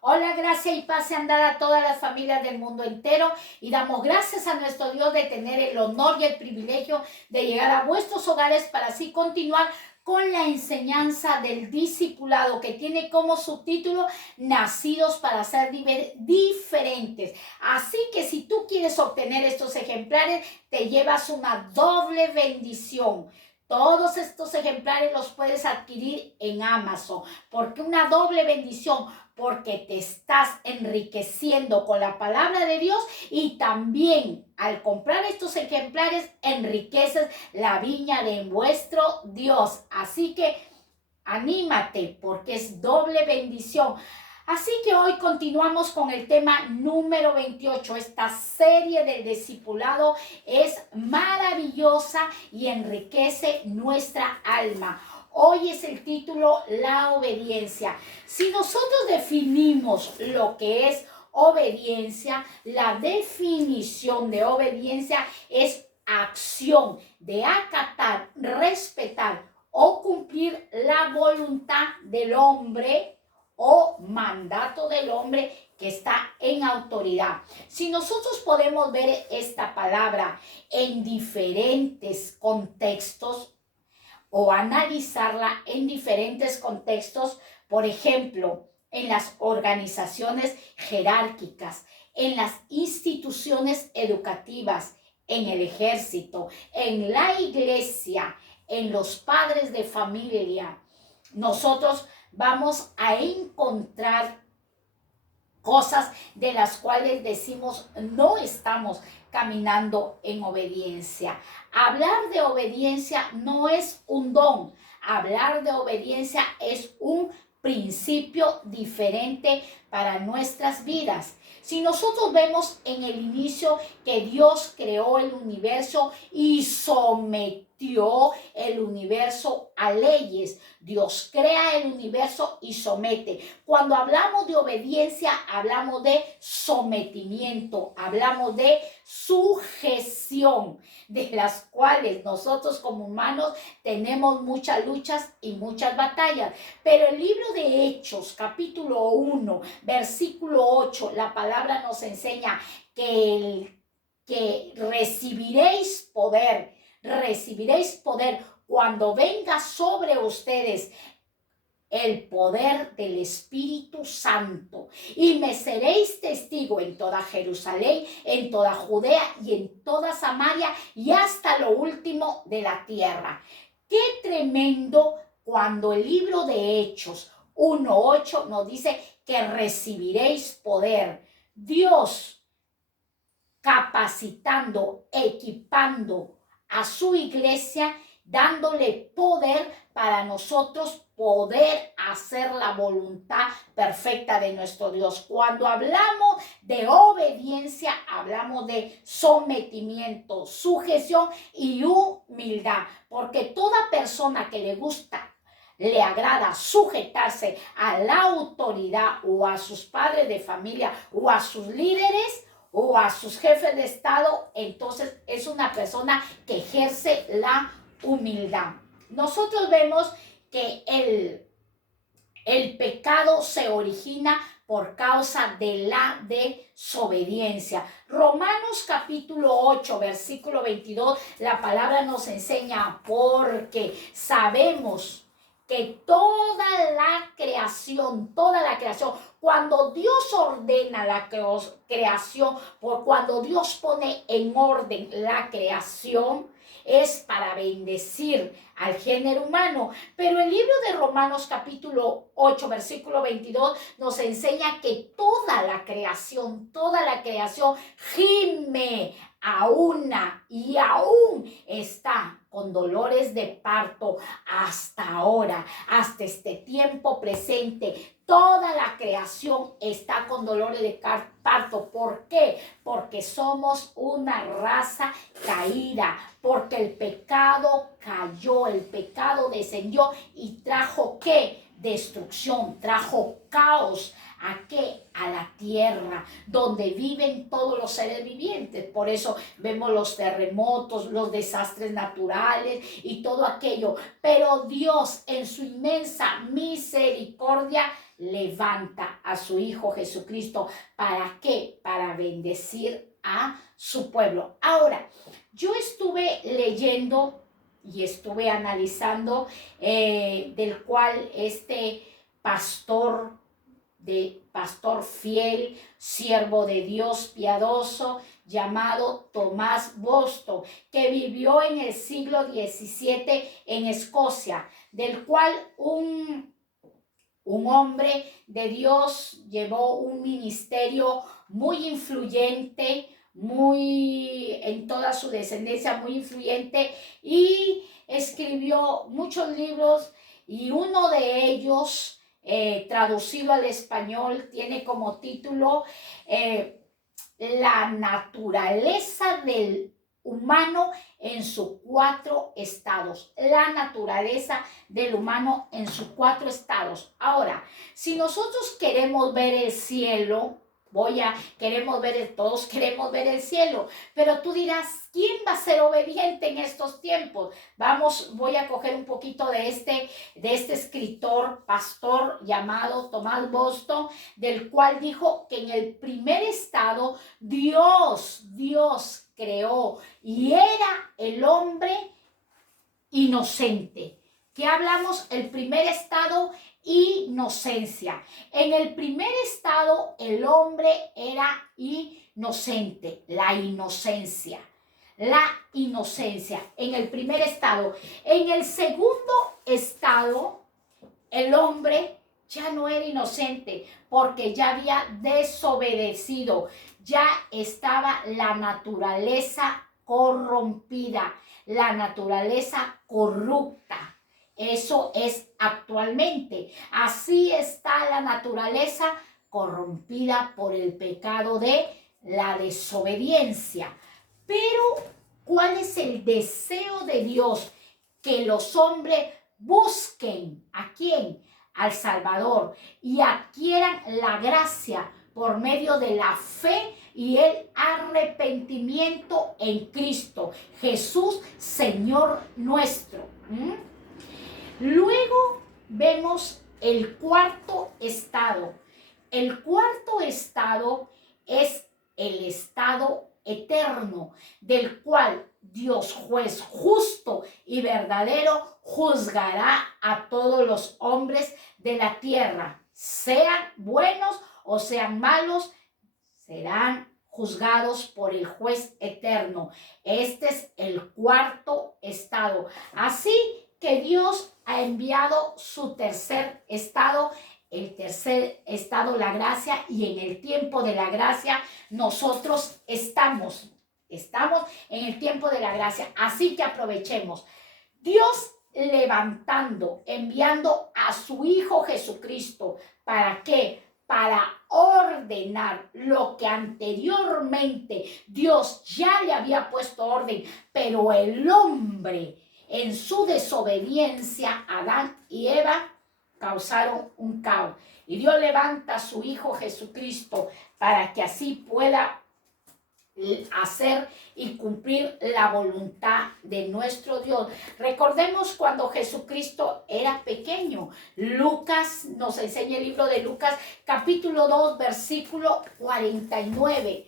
Hola, gracia y paz sean dadas a todas las familias del mundo entero y damos gracias a nuestro Dios de tener el honor y el privilegio de llegar a vuestros hogares para así continuar con la enseñanza del discipulado que tiene como subtítulo Nacidos para ser diferentes. Así que si tú quieres obtener estos ejemplares, te llevas una doble bendición. Todos estos ejemplares los puedes adquirir en Amazon. ¿Por qué una doble bendición? Porque te estás enriqueciendo con la palabra de Dios y también al comprar estos ejemplares enriqueces la viña de vuestro Dios. Así que anímate porque es doble bendición. Así que hoy continuamos con el tema número 28. Esta serie del discipulado es maravillosa y enriquece nuestra alma. Hoy es el título La obediencia. Si nosotros definimos lo que es obediencia, la definición de obediencia es acción de acatar, respetar o cumplir la voluntad del hombre o mandato del hombre que está en autoridad. Si nosotros podemos ver esta palabra en diferentes contextos o analizarla en diferentes contextos, por ejemplo, en las organizaciones jerárquicas, en las instituciones educativas, en el ejército, en la iglesia, en los padres de familia, nosotros vamos a encontrar cosas de las cuales decimos no estamos caminando en obediencia. Hablar de obediencia no es un don, hablar de obediencia es un principio diferente para nuestras vidas. Si nosotros vemos en el inicio que Dios creó el universo y sometió el universo a leyes, Dios crea el universo y somete. Cuando hablamos de obediencia, hablamos de sometimiento, hablamos de sujeción, de las cuales nosotros como humanos tenemos muchas luchas y muchas batallas. Pero el libro de Hechos, capítulo 1, versículo 8, la palabra nos enseña que recibiréis poder cuando venga sobre ustedes el poder del Espíritu Santo, y me seréis testigo en toda Jerusalén, en toda Judea y en toda Samaria y hasta lo último de la tierra. Qué tremendo cuando el libro de Hechos 1:8 nos dice que recibiréis poder. Dios capacitando, equipando a su iglesia, dándole poder para nosotros poder hacer la voluntad perfecta de nuestro Dios. Cuando hablamos de obediencia, hablamos de sometimiento, sujeción y humildad, porque toda persona que le agrada sujetarse a la autoridad o a sus padres de familia o a sus líderes o a sus jefes de estado, entonces es una persona que ejerce la humildad. Nosotros vemos que el pecado se origina por causa de la desobediencia. Romanos capítulo 8, versículo 22, la palabra nos enseña porque sabemos que toda la creación, cuando Dios ordena la creación, cuando Dios pone en orden la creación, es para bendecir al género humano. Pero el libro de Romanos capítulo 8, versículo 22 nos enseña que toda la creación gime a una y aún está con dolores de parto hasta ahora, hasta este tiempo presente. Toda la creación está con dolores de parto. ¿Por qué? Porque somos una raza caída, porque el pecado cayó, el pecado descendió y trajo ¿qué? Destrucción, trajo caos ¿A qué? A la tierra, donde viven todos los seres vivientes. Por eso vemos los terremotos, los desastres naturales y todo aquello. Pero Dios, en su inmensa misericordia, levanta a su Hijo Jesucristo. ¿Para qué? Para bendecir a su pueblo. Ahora, yo estuve leyendo y estuve analizando del cual este pastor fiel, siervo de Dios piadoso, llamado Tomás Boston, que vivió en el siglo XVII en Escocia, del cual un hombre de Dios llevó un ministerio muy influyente, muy en toda su descendencia, muy influyente, y escribió muchos libros, y uno de ellos, traducido al español, tiene como título La naturaleza del humano en sus 4 estados. La naturaleza del humano en sus 4 estados. Ahora, si nosotros queremos ver el cielo, todos queremos ver el cielo, pero tú dirás, ¿quién va a ser obediente en estos tiempos? Voy a coger un poquito de este escritor, pastor llamado Tomás Boston, del cual dijo que en el primer estado Dios creó y era el hombre inocente. ¿Qué hablamos? El primer estado, inocencia. En el primer estado el hombre era inocente, la inocencia. En el primer estado. En el segundo estado, el hombre ya no era inocente porque ya había desobedecido, ya estaba la naturaleza corrompida, la naturaleza corrupta. Eso es actualmente. Así está la naturaleza corrompida por el pecado de la desobediencia. Pero, ¿cuál es el deseo de Dios? Que los hombres busquen, ¿a quién? Al Salvador, y adquieran la gracia por medio de la fe y el arrepentimiento en Cristo Jesús, Señor nuestro. Luego vemos el cuarto estado. El cuarto estado es el estado eterno, del cual Dios, juez justo y verdadero, juzgará a todos los hombres de la tierra, sean buenos o sean malos, serán juzgados por el juez eterno. Este es el cuarto estado. Así que Dios ha enviado su tercer estado, el tercer estado, la gracia, y en el tiempo de la gracia nosotros estamos en el tiempo de la gracia. Así que aprovechemos. Dios levantando, enviando a su Hijo Jesucristo. ¿Para qué? Para ordenar lo que anteriormente Dios ya le había puesto orden, pero el hombre, en su desobediencia, Adán y Eva causaron un caos. Y Dios levanta a su Hijo Jesucristo para que así pueda hacer y cumplir la voluntad de nuestro Dios. Recordemos cuando Jesucristo era pequeño. Lucas nos enseña, el libro de Lucas, capítulo 2, versículo 49.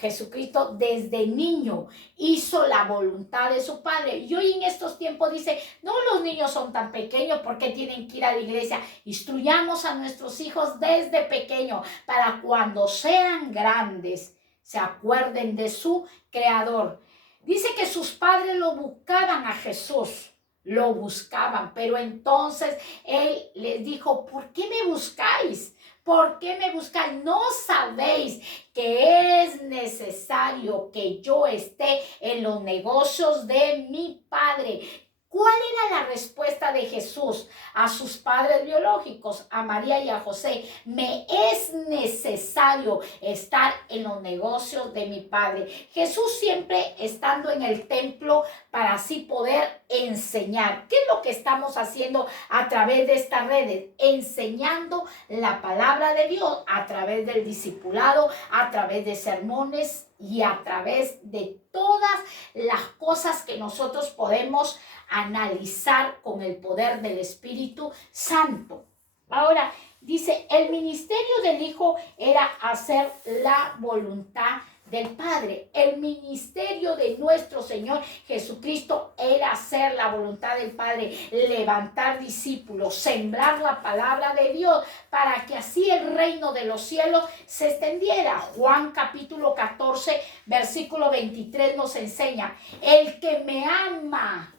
Jesucristo desde niño hizo la voluntad de su Padre. Y hoy en estos tiempos dice, no, los niños son tan pequeños, ¿por qué tienen que ir a la iglesia? Instruyamos a nuestros hijos desde pequeños para cuando sean grandes se acuerden de su Creador. Dice que sus padres lo buscaban a Jesús, lo buscaban, pero entonces Él les dijo, ¿por qué me buscáis? ¿Por qué me buscáis? ¿No sabéis que es necesario que yo esté en los negocios de mi Padre? ¿Cuál era la respuesta de Jesús a sus padres biológicos, a María y a José? Me es necesario estar en los negocios de mi Padre. Jesús siempre estando en el templo para así poder enseñar. ¿Qué es lo que estamos haciendo a través de estas redes? Enseñando la palabra de Dios a través del discipulado, a través de sermones y a través de todas las cosas que nosotros podemos analizar con el poder del Espíritu Santo. Ahora, dice, el ministerio del Hijo era hacer la voluntad del Padre. El ministerio de nuestro Señor Jesucristo era hacer la voluntad del Padre, levantar discípulos, sembrar la palabra de Dios para que así el reino de los cielos se extendiera. Juan capítulo 14, versículo 23 nos enseña, el que me ama,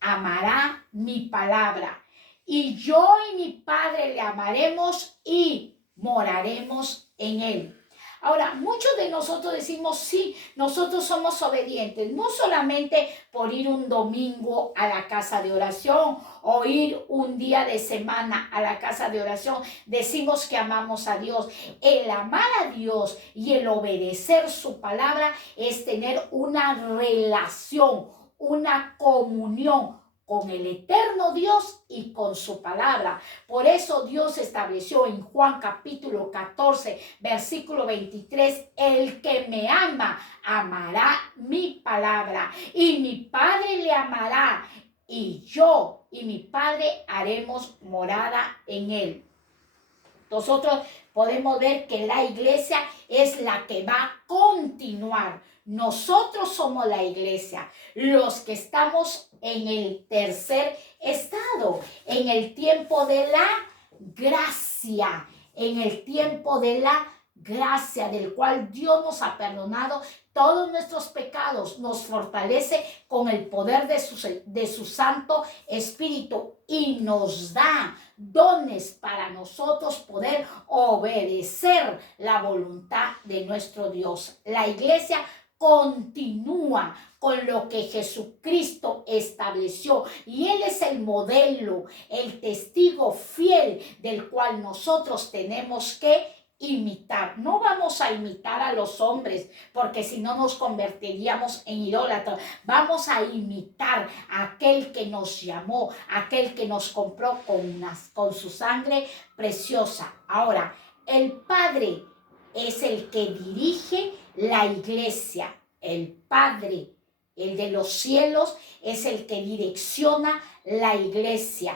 amará mi palabra. Y yo y mi Padre le amaremos y moraremos en él. Ahora, muchos de nosotros decimos, sí, nosotros somos obedientes, no solamente por ir un domingo a la casa de oración o ir un día de semana a la casa de oración, decimos que amamos a Dios. El amar a Dios y el obedecer su palabra es tener una relación, una comunión con el eterno Dios y con su palabra. Por eso Dios estableció en Juan capítulo 14, versículo 23, el que me ama, amará mi palabra, y mi Padre le amará, y yo y mi Padre haremos morada en él. Nosotros podemos ver que la iglesia es la que va a continuar. Nosotros somos la iglesia, los que estamos en el tercer estado, en el tiempo de la gracia, en el tiempo de la gracia del cual Dios nos ha perdonado todos nuestros pecados, nos fortalece con el poder de su Santo Espíritu y nos da dones para nosotros poder obedecer la voluntad de nuestro Dios. La iglesia continúa con lo que Jesucristo estableció y Él es el modelo, el testigo fiel del cual nosotros tenemos que imitar. No vamos a imitar a los hombres porque si no nos convertiríamos en idólatras. Vamos a imitar a aquel que nos llamó, aquel que nos compró con su sangre preciosa. Ahora, el Padre es el que dirige la iglesia. El Padre, el de los cielos, es el que direcciona la iglesia.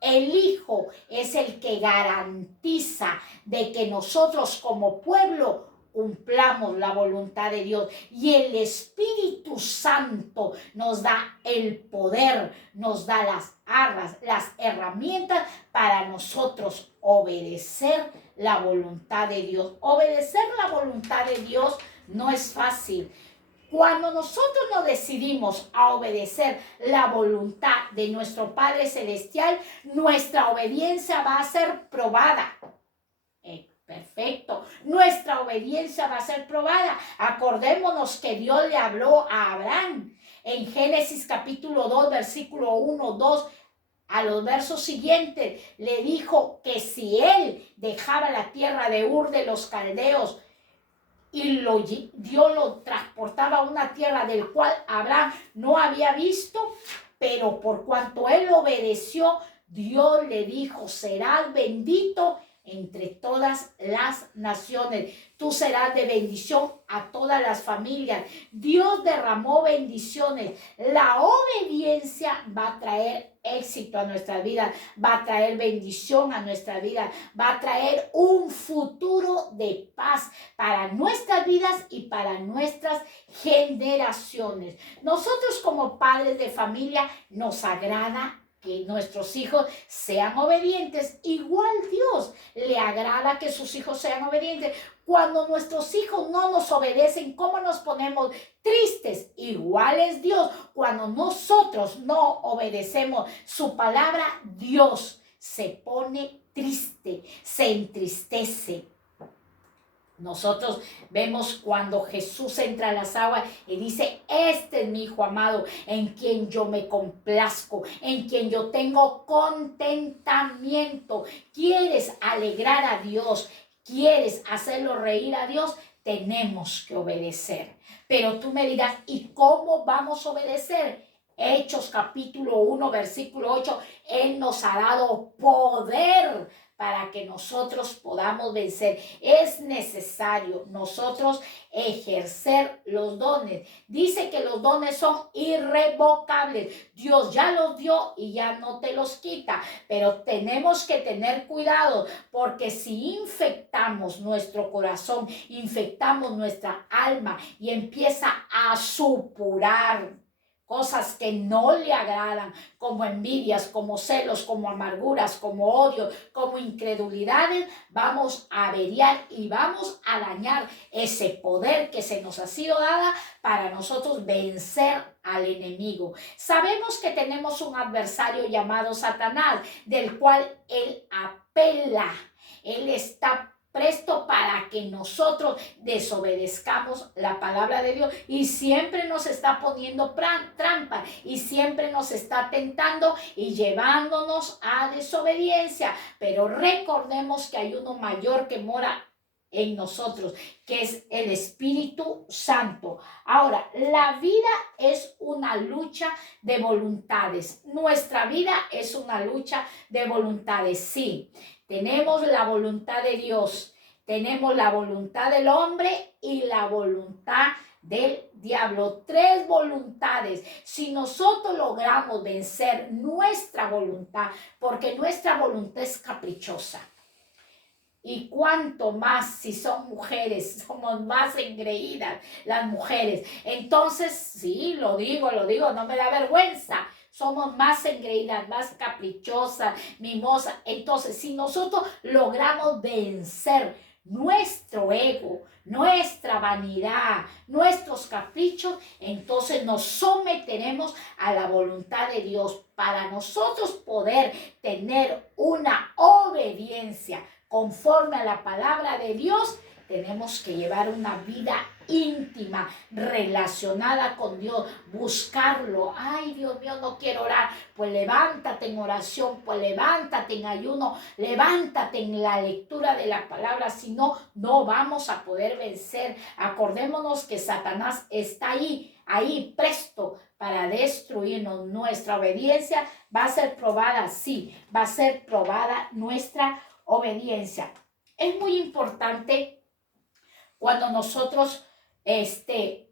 El Hijo es el que garantiza de que nosotros como pueblo cumplamos la voluntad de Dios. Y el Espíritu Santo nos da el poder, nos da las armas, las herramientas para nosotros obedecer la voluntad de Dios. Obedecer la voluntad de Dios no es fácil. Cuando nosotros nos decidimos a obedecer la voluntad de nuestro Padre Celestial, nuestra obediencia va a ser probada. Perfecto. Nuestra obediencia va a ser probada. Acordémonos que Dios le habló a Abraham en Génesis capítulo 2, versículo 1, 2. A los versos siguientes le dijo que si él dejaba la tierra de Ur de los Caldeos, y Dios lo transportaba a una tierra del cual Abraham no había visto, pero por cuanto él obedeció, Dios le dijo, serás bendito entre todas las naciones. Tú serás de bendición a todas las familias. Dios derramó bendiciones. La obediencia va a traer éxito a nuestras vidas, va a traer bendición a nuestras vidas, va a traer un futuro de paz para nuestras vidas y para nuestras generaciones. Nosotros como padres de familia nos agrada que nuestros hijos sean obedientes. Igual Dios le agrada que sus hijos sean obedientes. Cuando nuestros hijos no nos obedecen, ¿cómo nos ponemos tristes? Igual es Dios. Cuando nosotros no obedecemos su palabra, Dios se pone triste, se entristece. Nosotros vemos cuando Jesús entra a las aguas y dice, este es mi Hijo amado, en quien yo me complazco, en quien yo tengo contentamiento. ¿Quieres alegrar a Dios? ¿Quieres hacerlo reír a Dios? tenemos que obedecer. Pero tú me dirás, ¿y cómo vamos a obedecer? Hechos capítulo 1, versículo 8, Él nos ha dado poder para que nosotros podamos vencer. Es necesario nosotros ejercer los dones. Dice que los dones son irrevocables. Dios ya los dio y ya no te los quita. Pero tenemos que tener cuidado, porque si infectamos nuestro corazón, infectamos nuestra alma y empieza a supurar cosas que no le agradan, como envidias, como celos, como amarguras, como odio, como incredulidades, vamos a averiar y vamos a dañar ese poder que se nos ha sido dada para nosotros vencer al enemigo. Sabemos que tenemos un adversario llamado Satanás, del cual él apela. Él está presto para que nosotros desobedezcamos la palabra de Dios y siempre nos está poniendo trampa y siempre nos está tentando y llevándonos a desobediencia. Pero recordemos que hay uno mayor que mora en nosotros, que es el Espíritu Santo. Ahora, la vida es una lucha de voluntades. Nuestra vida es una lucha de voluntades, sí. Tenemos la voluntad de Dios, tenemos la voluntad del hombre y la voluntad del diablo. 3 voluntades. Si nosotros logramos vencer nuestra voluntad, porque nuestra voluntad es caprichosa, y cuanto más si son mujeres, somos más engreídas las mujeres. Entonces, sí, lo digo, no me da vergüenza. Somos más engreídas, más caprichosas, mimosas. Entonces, si nosotros logramos vencer nuestro ego, nuestra vanidad, nuestros caprichos, entonces nos someteremos a la voluntad de Dios para nosotros poder tener una obediencia conforme a la palabra de Dios. Tenemos que llevar una vida íntima, relacionada con Dios, buscarlo. Ay, Dios mío, no quiero orar. Pues levántate en oración, pues levántate en ayuno, levántate en la lectura de la palabra. Si no, no vamos a poder vencer. Acordémonos que Satanás está ahí presto para destruirnos. Nuestra obediencia va a ser probada, sí, va a ser probada nuestra obediencia. Es muy importante cuando nosotros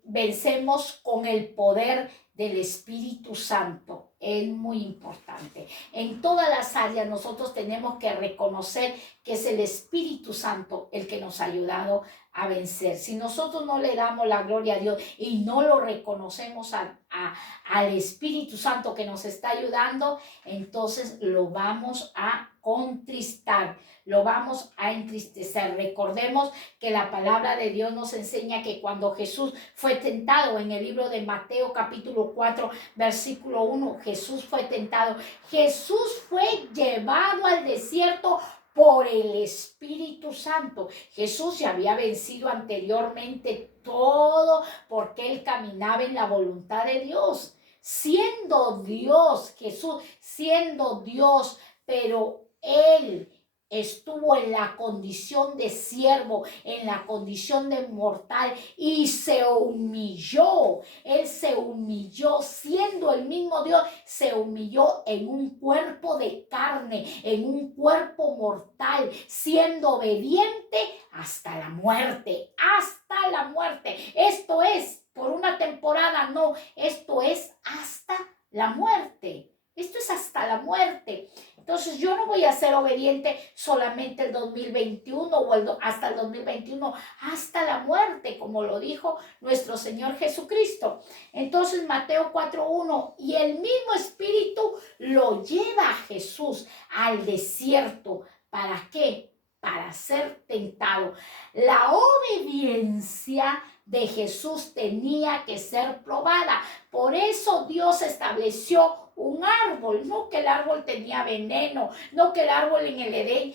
vencemos con el poder del Espíritu Santo. Es muy importante. En todas las áreas nosotros tenemos que reconocer que es el Espíritu Santo el que nos ha ayudado a vencer. Si nosotros no le damos la gloria a Dios y no lo reconocemos al Espíritu Santo que nos está ayudando, entonces lo vamos a contristar, lo vamos a entristecer. Recordemos que la palabra de Dios nos enseña que cuando Jesús fue tentado en el libro de Mateo capítulo 4 versículo 1, Jesús fue tentado. Jesús fue llevado al desierto por el Espíritu Santo. Jesús ya había vencido anteriormente todo porque él caminaba en la voluntad de Dios. Siendo Dios, Jesús siendo Dios, pero él estuvo en la condición de siervo, en la condición de mortal y se humilló. Él se humilló, siendo el mismo Dios, se humilló en un cuerpo de carne, en un cuerpo mortal, siendo obediente hasta la muerte, hasta la muerte. Esto es por una temporada, no, esto es hasta la muerte. Esto es hasta la muerte. Entonces yo no voy a ser obediente solamente el 2021 o hasta el 2021, hasta la muerte, como lo dijo nuestro Señor Jesucristo. Entonces Mateo 4:1, y el mismo Espíritu lo lleva a Jesús al desierto. ¿Para qué? Para ser tentado. La obediencia de Jesús tenía que ser probada. Por eso Dios estableció un árbol, no que el árbol tenía veneno, no que el árbol en el Edén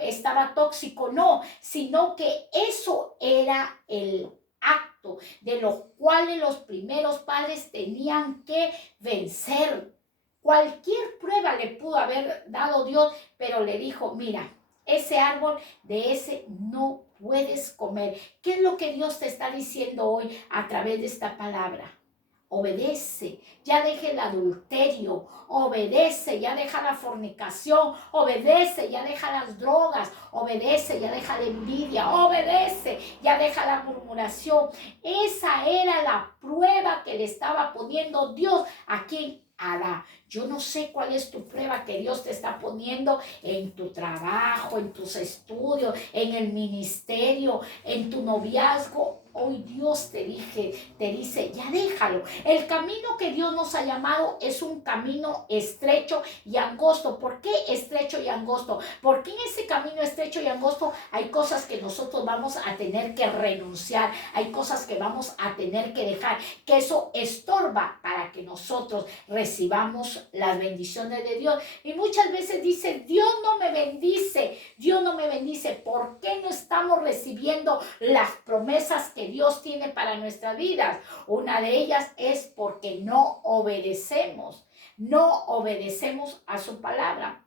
estaba tóxico, no, sino que eso era el acto de los cuales los primeros padres tenían que vencer. Cualquier prueba le pudo haber dado Dios, pero le dijo, mira, ese árbol de ese no puedes comer. ¿Qué es lo que Dios te está diciendo hoy a través de esta palabra? Obedece, ya deja el adulterio, obedece, ya deja la fornicación, obedece, ya deja las drogas, obedece, ya deja la envidia, obedece, ya deja la murmuración. Esa era la prueba que le estaba poniendo Dios a quien hará. Yo no sé cuál es tu prueba que Dios te está poniendo en tu trabajo, en tus estudios, en el ministerio, en tu noviazgo. Hoy Dios te dice, ya déjalo. El camino que Dios nos ha llamado es un camino estrecho y angosto. ¿Por qué estrecho y angosto? Porque en ese camino estrecho y angosto hay cosas que nosotros vamos a tener que renunciar, hay cosas que vamos a tener que dejar, que eso estorba para que nosotros recibamos las bendiciones de Dios. Y muchas veces dice, Dios no me bendice, Dios no me bendice. ¿Por qué no estamos recibiendo las promesas que Dios tiene para nuestras vidas? Una de ellas es porque no obedecemos a su palabra.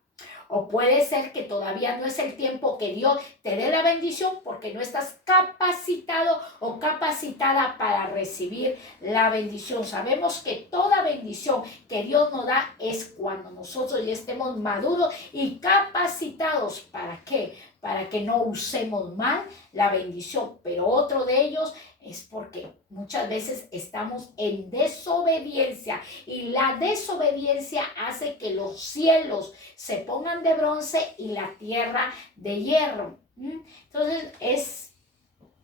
O puede ser que todavía no es el tiempo que Dios te dé la bendición porque no estás capacitado o capacitada para recibir la bendición. Sabemos que toda bendición que Dios nos da es cuando nosotros ya estemos maduros y capacitados. ¿Para qué? Para que no usemos mal la bendición. Pero otro de ellos es porque muchas veces estamos en desobediencia y la desobediencia hace que los cielos se pongan de bronce y la tierra de hierro. Entonces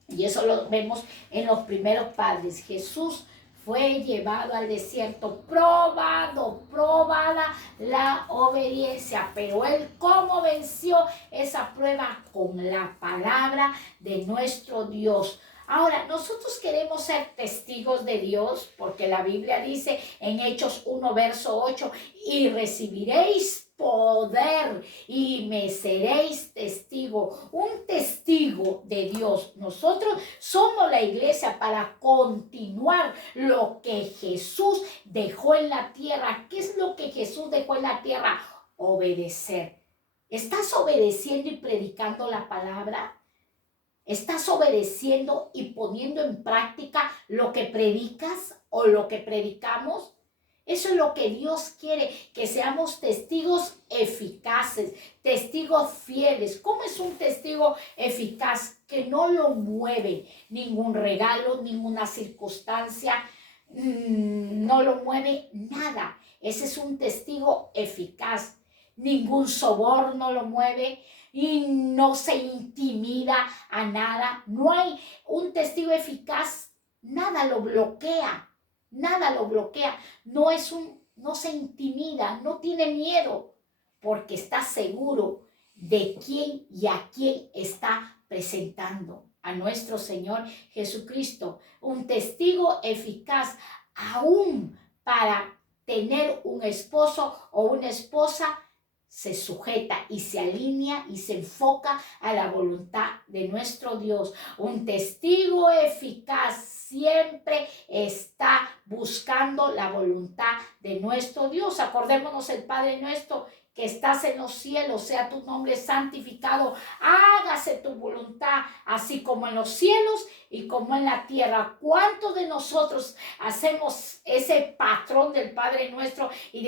y eso lo vemos en los primeros padres. Jesús fue llevado al desierto, probada la obediencia, pero él cómo venció esa prueba con la palabra de nuestro Dios. Ahora, nosotros queremos ser testigos de Dios porque la Biblia dice en Hechos 1, verso 8, y recibiréis poder y me seréis testigo. Un testigo de Dios. Nosotros somos la iglesia para continuar lo que Jesús dejó en la tierra. ¿Qué es lo que Jesús dejó en la tierra? Obedecer. ¿Estás obedeciendo y predicando la palabra? ¿Estás obedeciendo y poniendo en práctica lo que predicas o lo que predicamos? Eso es lo que Dios quiere, que seamos testigos eficaces, testigos fieles. ¿Cómo es un testigo eficaz? Que no lo mueve ningún regalo, ninguna circunstancia, no lo mueve nada. Ese es un testigo eficaz. Ningún soborno lo mueve y no se intimida a nada. No hay un testigo eficaz, nada lo bloquea. Nada lo bloquea, no se intimida, no tiene miedo, porque está seguro de quién y a quién está presentando. A nuestro Señor Jesucristo, un testigo eficaz aún para tener un esposo o una esposa, se sujeta y se alinea y se enfoca a la voluntad de nuestro Dios. Un testigo eficaz siempre está buscando la voluntad de nuestro Dios. Acordémonos el Padre nuestro que estás en los cielos, sea tu nombre santificado, hágase tu voluntad, así como en los cielos y como en la tierra. ¿Cuántos de nosotros hacemos ese patrón del Padre nuestro y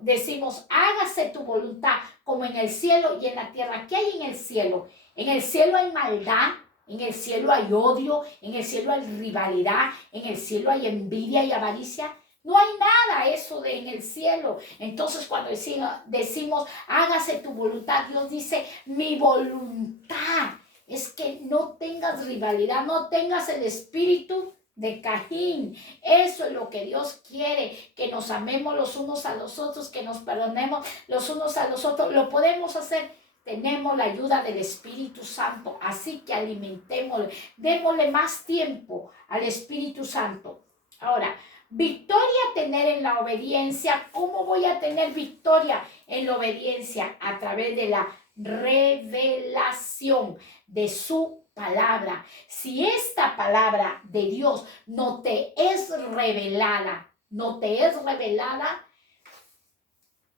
decimos, hágase tu voluntad como en el cielo y en la tierra? ¿Qué hay en el cielo? En el cielo hay maldad, en el cielo hay odio, en el cielo hay rivalidad, en el cielo hay envidia y avaricia. No hay nada eso de en el cielo. Entonces cuando decimos, hágase tu voluntad, Dios dice, mi voluntad es que no tengas rivalidad, no tengas el espíritu de Caín. Eso es lo que Dios quiere, que nos amemos los unos a los otros, que nos perdonemos los unos a los otros. Lo podemos hacer. Tenemos la ayuda del Espíritu Santo, así que alimentémosle, démosle más tiempo al Espíritu Santo. Ahora, victoria tener en la obediencia. ¿Cómo voy a tener victoria en la obediencia? A través de la revelación de su palabra. Si esta palabra de Dios no te es revelada,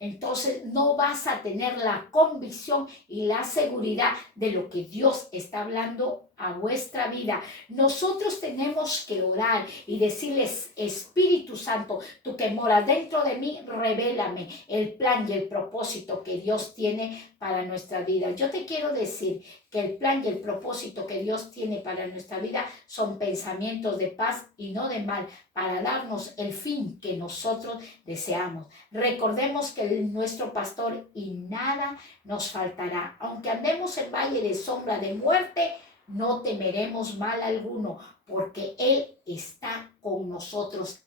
entonces no vas a tener la convicción y la seguridad de lo que Dios está hablando a vuestra vida. Nosotros tenemos que orar y decirles, Espíritu Santo, tú que moras dentro de mí, revélame el plan y el propósito que Dios tiene para nuestra vida. Yo te quiero decir que el plan y el propósito que Dios tiene para nuestra vida son pensamientos de paz y no de mal, para darnos el fin que nosotros deseamos. Recordemos que Él es nuestro pastor y nada nos faltará. Aunque andemos en valle de sombra de muerte, no temeremos mal alguno, porque Él está con nosotros,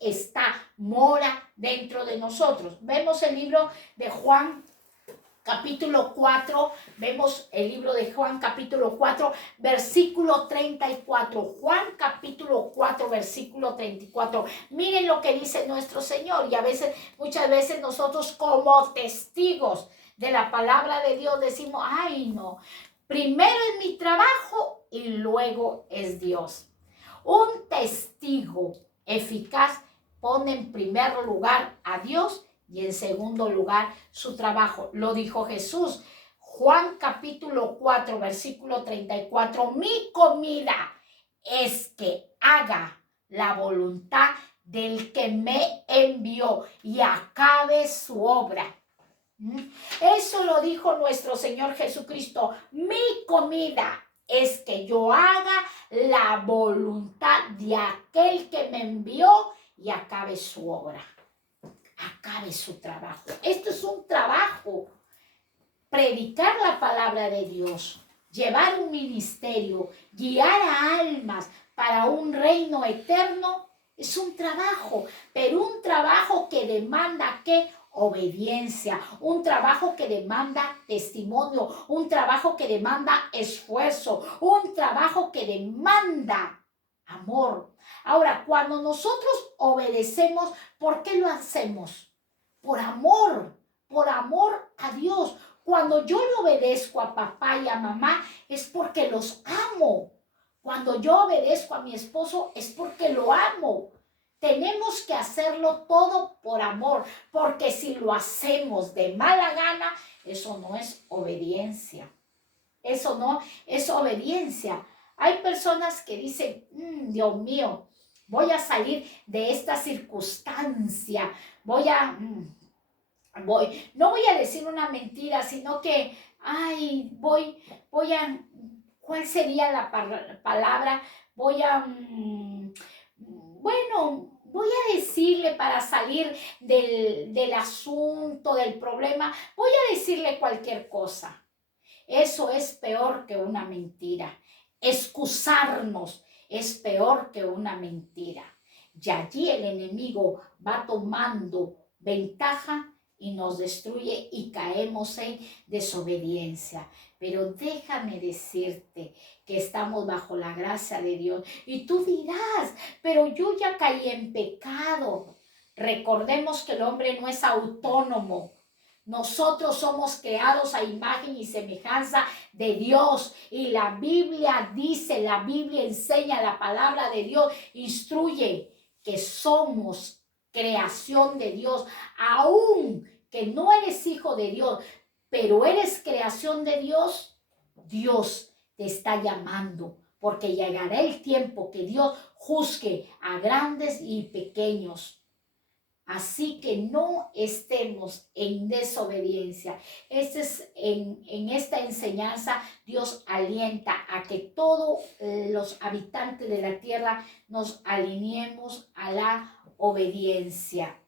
mora dentro de nosotros. Vemos el libro de Juan, capítulo 4, vemos el libro de Juan, capítulo 4, versículo 34. Juan, capítulo 4, versículo 34. Miren lo que dice nuestro Señor, y muchas veces nosotros como testigos de la palabra de Dios decimos, ay no, primero es mi trabajo y luego es Dios. Un testigo eficaz pone en primer lugar a Dios y en segundo lugar su trabajo. Lo dijo Jesús. Juan capítulo 4, versículo 34. Mi comida es que haga la voluntad del que me envió y acabe su obra. Eso lo dijo nuestro Señor Jesucristo. Mi comida es que yo haga la voluntad de aquel que me envió y acabe su obra, acabe su trabajo. Esto es un trabajo. Predicar la palabra de Dios, llevar un ministerio, guiar a almas para un reino eterno, es un trabajo, pero un trabajo que demanda ¿qué? Obediencia, un trabajo que demanda testimonio, un trabajo que demanda esfuerzo, un trabajo que demanda amor. Ahora, cuando nosotros obedecemos, ¿por qué lo hacemos? Por amor a Dios. Cuando yo le obedezco a papá y a mamá, es porque los amo. Cuando yo obedezco a mi esposo, es porque lo amo. Tenemos que hacerlo todo por amor, porque si lo hacemos de mala gana, eso no es obediencia. Eso no es obediencia. Hay personas que dicen, Dios mío, voy a salir de esta circunstancia, no voy a decir una mentira, sino que, ¿cuál sería la palabra? Voy a decirle para salir del asunto, del problema, voy a decirle cualquier cosa. Eso es peor que una mentira. Excusarnos es peor que una mentira. Y allí el enemigo va tomando ventaja y nos destruye y caemos en desobediencia. Pero déjame decirte que estamos bajo la gracia de Dios. Y tú dirás, pero yo ya caí en pecado. Recordemos que el hombre no es autónomo. Nosotros somos creados a imagen y semejanza de Dios. Y la Biblia dice, la Biblia enseña, la palabra de Dios instruye que somos creación de Dios. Aún que no eres hijo de Dios, pero eres creación de Dios, Dios te está llamando. Porque llegará el tiempo que Dios juzgue a grandes y pequeños. Así que no estemos en desobediencia. En esta enseñanza Dios alienta a que todos los habitantes de la tierra nos alineemos a la obediencia.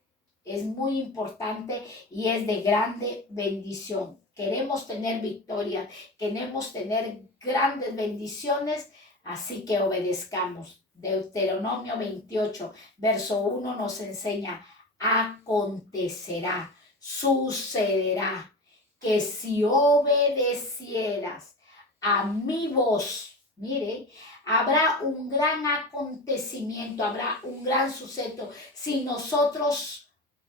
Es muy importante y es de grande bendición. Queremos tener victoria, queremos tener grandes bendiciones, así que obedezcamos. Deuteronomio 28, verso 1 nos enseña: acontecerá, sucederá, que si obedecieras a mi voz, mire, habrá un gran acontecimiento, habrá un gran suceso si nosotros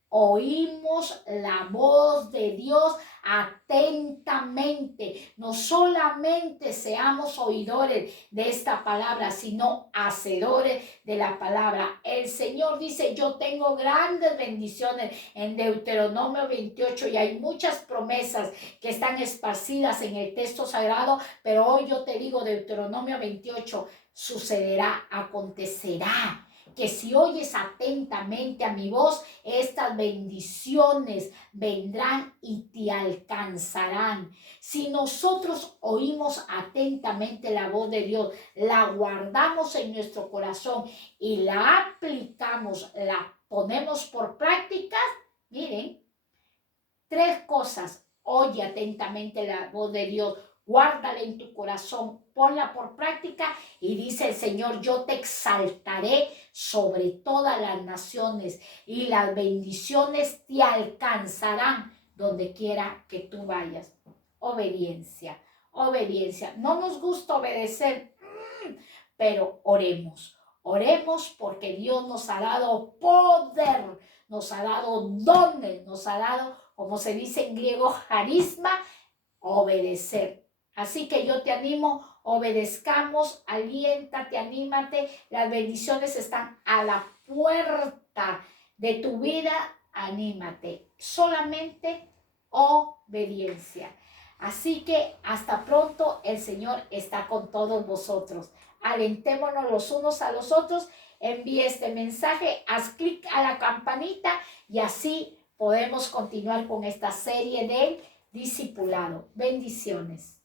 oímos la voz de Dios atentamente. No solamente seamos oidores de esta palabra, sino hacedores de la palabra. El Señor dice, yo tengo grandes bendiciones en Deuteronomio 28 y hay muchas promesas que están esparcidas en el texto sagrado, pero hoy yo te digo Deuteronomio 28, sucederá, acontecerá que si oyes atentamente a mi voz, estas bendiciones vendrán y te alcanzarán. Si nosotros oímos atentamente la voz de Dios, la guardamos en nuestro corazón y la aplicamos, la ponemos por práctica, miren, 3 cosas. Oye atentamente la voz de Dios, guárdala en tu corazón, ponla por práctica y dice el Señor, yo te exaltaré sobre todas las naciones y las bendiciones te alcanzarán donde quiera que tú vayas. Obediencia, obediencia. No nos gusta obedecer, pero oremos. Oremos porque Dios nos ha dado poder, nos ha dado dones, nos ha dado, como se dice en griego, carisma, obedecer. Así que yo te animo, obedezcamos, aliéntate, anímate. Las bendiciones están a la puerta de tu vida, anímate. Solamente obediencia. Así que hasta pronto, el Señor está con todos vosotros. Alentémonos los unos a los otros. Envíe este mensaje, haz clic a la campanita y así podemos continuar con esta serie de discipulado. Bendiciones.